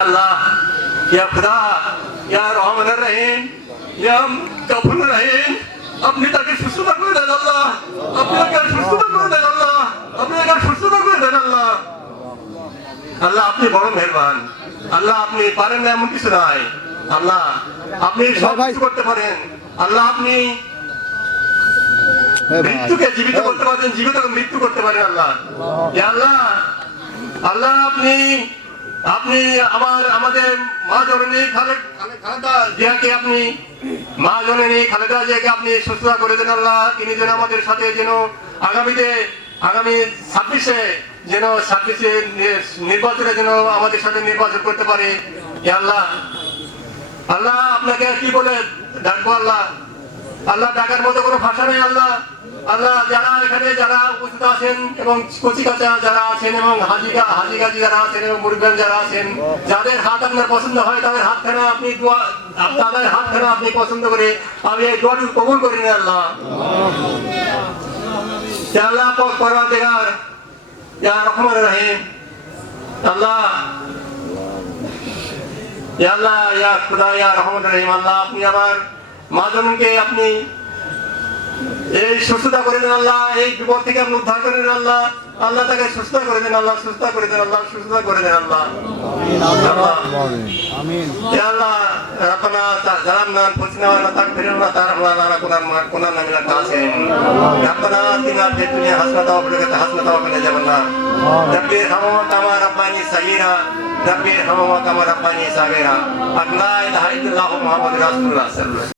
আল্লাহ ইয়া খুদা ইয়া রহমান রহিম ইয়া গফুর রহিম আপনি তাকে সুস্থতা করে দেন আল্লাহ আপনি তাকে সুস্থতা করে দেন আল্লাহ আপনি তাকে সুস্থতা করে দেন আল্লাহ। আল্লাহ আপনি বড় মেহরবান। আল্লাহ আপনি পারেন না এমন কিছু নাই। আল্লাহ আপনি সব কিছু করতে পারেন। আল্লাহ আপনি মৃত্যুকে জীবিত করতে পারেন জীবিত মৃত্যু করতে পারেন আল্লাহ। আল্লাহ আল্লাহ আপনি আপনি আমার, আমাদের মা জননী খালেদ জিয়াকে আপনি মা জননী খালেদা জিয়াকে আপনি সুস্থতা করে দেন আল্লাহ। তিনি যেন আমাদের সাথে যেন আগামীতে, আগামী ছাব্বিশে যেন ছাব্বিশে নির্বাচনে যেন আমাদের সাথে নির্বাচন করতে পারে। আল্লাহ আল্লাহ আপনাকে কি বলে ডাকবো আল্লাহ? আল্লাহ ডাকার মতো কোনো ভাষা নেই, আল্লাহ। আল্লাহ যারা এখানে যারা উপস্থিত আছেন এবং কচি কাচা যারা আছেন এবং হাজিকা হাজি গাজি যারা আছেন এবং মুরব্বান যারা আছেন, যাদের হাত আপনার পছন্দ হয়, তাদের হাত হাতখানা আপনি তাদের হাতখানা আপনি পছন্দ করে আমি এই দোয়াটুকু কবুল করি না, আল্লাহ। আল্লাহ পরওয়ার দেগার ইয়া রহমান রহিম। আল্লাহ। ইয়া আল্লাহ, ইয়া খুদা, ইয়া রহমান রহিম। আল্লাহ, আপনি আমার মাজনকে আপনি এই সুস্থতা করে দেন আল্লাহ এই বিপদ থেকে আপনি উদ্ধার করে দেন আল্লাহ আল্লাহ তাকে সুস্থতা করে দেন আল্লাহ সুস্থতা করে দেন আল্লাহ সুস্থতা করে দেন আল্লাহ আল্লাহ আমিন يا الله ربنا ظلمنا انفسنا ولا تغفر لنا ترحمنا لنا كنا كنا من الخاسرين ربنا اتنا في الدنيا حسنه وفي الاخره حسنه وقنا عذاب النار ربي ارحمهما كما رباني صغيرا ربي ارحمهما كما رباني صغيرا لا اله الا الله محمد رسول الله صلى الله عليه وسلم